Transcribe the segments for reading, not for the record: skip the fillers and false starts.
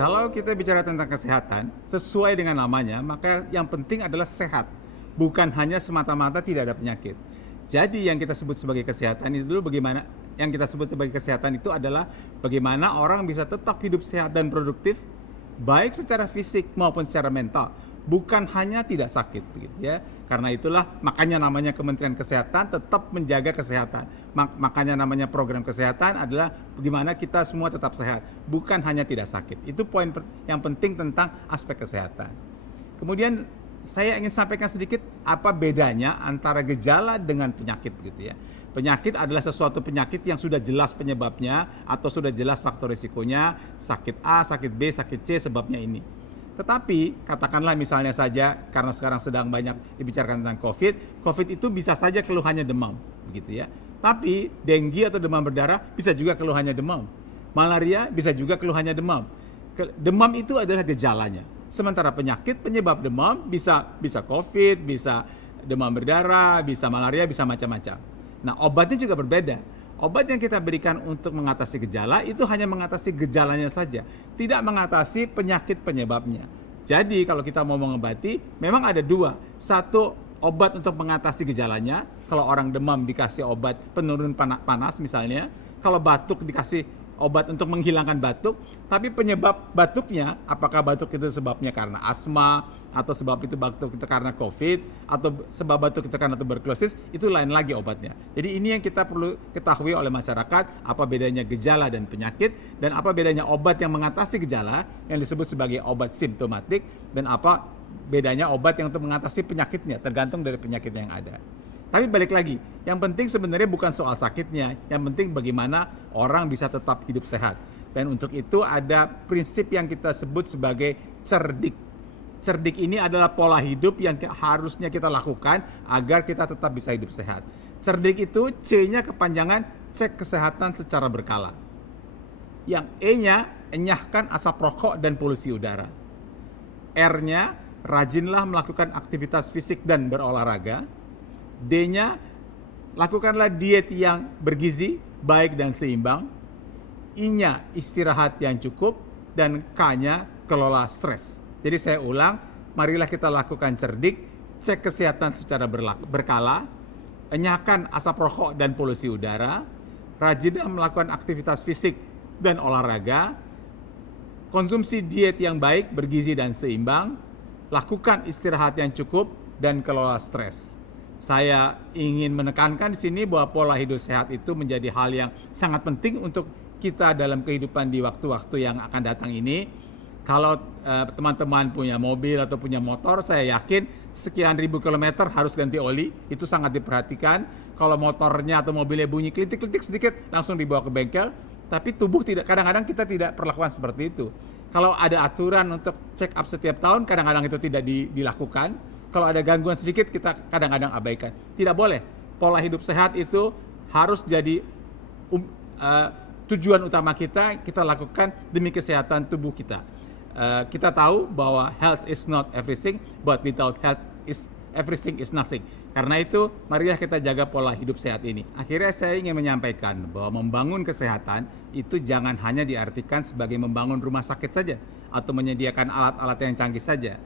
Kalau kita bicara tentang kesehatan, sesuai dengan namanya, maka yang penting adalah sehat. Bukan hanya semata-mata tidak ada penyakit. Jadi yang kita sebut sebagai kesehatan itu dulu bagaimana, yang kita sebut sebagai kesehatan itu adalah bagaimana orang bisa tetap hidup sehat dan produktif, baik secara fisik maupun secara mental. Bukan hanya tidak sakit, begitu ya. Karena itulah makanya namanya Kementerian Kesehatan tetap menjaga kesehatan. Makanya namanya program kesehatan adalah bagaimana kita semua tetap sehat, bukan hanya tidak sakit. Itu poin yang penting tentang aspek kesehatan. Kemudian saya ingin sampaikan sedikit apa bedanya antara gejala dengan penyakit, begitu ya. Penyakit adalah sesuatu penyakit yang sudah jelas penyebabnya atau sudah jelas faktor risikonya, sakit A, sakit B, sakit C, sebabnya ini. Tetapi katakanlah misalnya saja karena sekarang sedang banyak dibicarakan tentang COVID itu bisa saja keluhannya demam, begitu ya. Tapi denggi atau demam berdarah bisa juga keluhannya demam. Malaria bisa juga keluhannya demam. Demam itu adalah gejalanya. Sementara penyakit penyebab demam bisa COVID, bisa demam berdarah, bisa malaria, bisa macam-macam. Nah, obatnya juga berbeda. Obat yang kita berikan untuk mengatasi gejala itu hanya mengatasi gejalanya saja, tidak mengatasi penyakit penyebabnya. Jadi kalau kita mau mengobati, memang ada dua. Satu, obat untuk mengatasi gejalanya. Kalau orang demam dikasih obat penurun panas misalnya. Kalau batuk dikasih obat untuk menghilangkan batuk. Tapi penyebab batuknya, apakah batuk itu sebabnya karena asma, atau sebab itu batuk itu karena COVID, atau sebab batuk itu karena tuberkulosis, itu lain lagi obatnya. Jadi ini yang kita perlu ketahui oleh masyarakat, apa bedanya gejala dan penyakit, dan apa bedanya obat yang mengatasi gejala, yang disebut sebagai obat simptomatik, dan apa bedanya obat yang untuk mengatasi penyakitnya, tergantung dari penyakit yang ada. Tapi balik lagi, yang penting sebenarnya bukan soal sakitnya, yang penting bagaimana orang bisa tetap hidup sehat. Dan untuk itu ada prinsip yang kita sebut sebagai cerdik. Cerdik ini adalah pola hidup yang harusnya kita lakukan agar kita tetap bisa hidup sehat. Cerdik itu C-nya kepanjangan cek kesehatan secara berkala. Yang E-nya enyahkan asap rokok dan polusi udara. R-nya rajinlah melakukan aktivitas fisik dan berolahraga. D-nya lakukanlah diet yang bergizi, baik dan seimbang. I-nya istirahat yang cukup, dan K-nya kelola stres. Jadi saya ulang, marilah kita lakukan cerdik, cek kesehatan secara berkala, enyahkan asap rokok dan polusi udara, rajinlah melakukan aktivitas fisik dan olahraga, konsumsi diet yang baik, bergizi dan seimbang, lakukan istirahat yang cukup, dan kelola stres. Saya ingin menekankan di sini bahwa pola hidup sehat itu menjadi hal yang sangat penting untuk kita dalam kehidupan di waktu-waktu yang akan datang ini. Kalau teman-teman punya mobil atau punya motor, saya yakin sekian ribu kilometer harus ganti oli, itu sangat diperhatikan. Kalau motornya atau mobilnya bunyi kelitik-kelitik sedikit, langsung dibawa ke bengkel. Tapi tubuh tidak, kadang-kadang kita tidak perlakuan seperti itu. Kalau ada aturan untuk check up setiap tahun, kadang-kadang itu tidak dilakukan. Kalau ada gangguan sedikit, kita kadang-kadang abaikan. Tidak boleh. Pola hidup sehat itu harus jadi tujuan utama kita lakukan demi kesehatan tubuh kita. Kita tahu bahwa health is not everything, but without health everything is nothing. Karena itu, marilah kita jaga pola hidup sehat ini. Akhirnya saya ingin menyampaikan bahwa membangun kesehatan itu jangan hanya diartikan sebagai membangun rumah sakit saja atau menyediakan alat-alat yang canggih saja.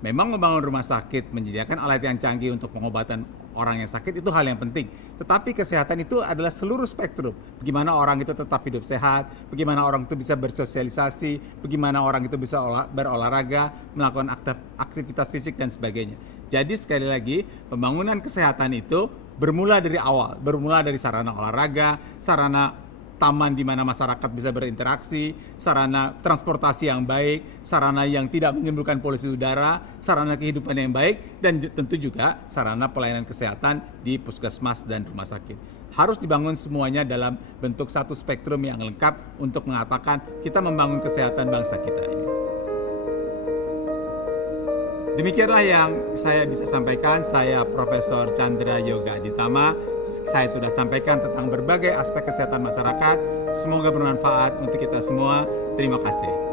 Memang membangun rumah sakit, menyediakan alat yang canggih untuk pengobatan orang yang sakit itu hal yang penting. Tetapi kesehatan itu adalah seluruh spektrum. Bagaimana orang itu tetap hidup sehat, bagaimana orang itu bisa bersosialisasi, bagaimana orang itu bisa berolahraga, melakukan aktivitas fisik dan sebagainya. Jadi sekali lagi, pembangunan kesehatan itu bermula dari awal, bermula dari sarana olahraga, sarana taman di mana masyarakat bisa berinteraksi, sarana transportasi yang baik, sarana yang tidak menimbulkan polusi udara, sarana kehidupan yang baik, dan tentu juga sarana pelayanan kesehatan di puskesmas dan rumah sakit. Harus dibangun semuanya dalam bentuk satu spektrum yang lengkap untuk mengatakan kita membangun kesehatan bangsa kita ini. Demikianlah yang saya bisa sampaikan. Saya Profesor Chandra Yoga Aditama. Saya sudah sampaikan tentang berbagai aspek kesehatan masyarakat. Semoga bermanfaat untuk kita semua. Terima kasih.